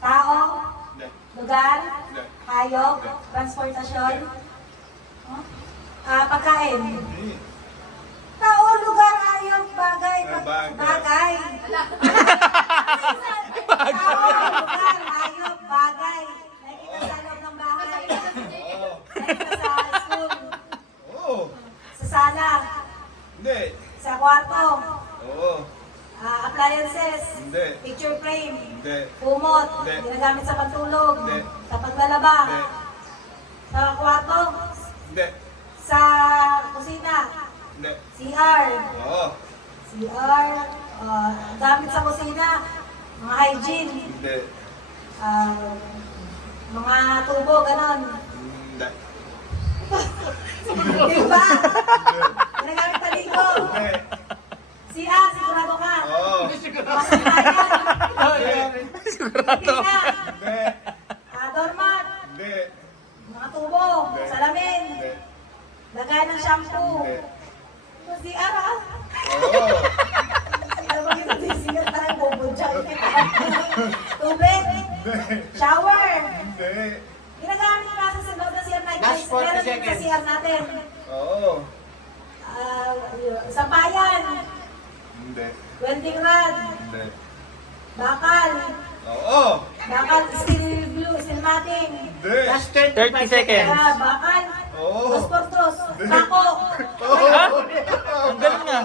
Tao? Hindi. Lugar? Hindi. Hayop? Hindi. Transportasyon? Pagkain? Hindi. Tao, lugar, hayop, bagay. Bagay. Bagay. Tao, lugar, hayop, bagay. Nakikita sa loob ng bahay. Oo. Nakikita sa school. Oo. Sa sala. Hindi. Sa kwarto. Oo. Appliances. Hindi. Picture frame. Hindi. Kumot. Hindi. Ginagamit sa pantulog. Hindi. Sa paglalaba. Hindi. Sa kwarto. Hindi. Sa kusina. Hindi. CR. Oo. CR. Gamit sa kusina. Mga hygiene. Hindi. Mga tubo, ganon. Hindi. Diba? Ginagamit paligo. Hindi. CR, sigurado ka. Oo. Mga sandayan. Sigurado. Tina. Hindi. Doormat. Hindi. Mga tubo. Hindi. Salamin. Hindi. Lagay ng shampoo. Hindi. CR ah. Oo. Ano ba yung nagsisigat tayo? Bubudyak. Tubig. Shower. Hindi. Ginagamit natin sa loob ng CR natin. Last 40 Meron din sa seconds. CR natin. Oo. Sampayan. Hindi. Welding rod. Hindi. Bakal. Oo. Bakal. Steel glue. Steel matting. Hindi. Last 25 Kaya seconds. bakal. Oo. Dos por dos. Bako. Oo. Ang galing nga.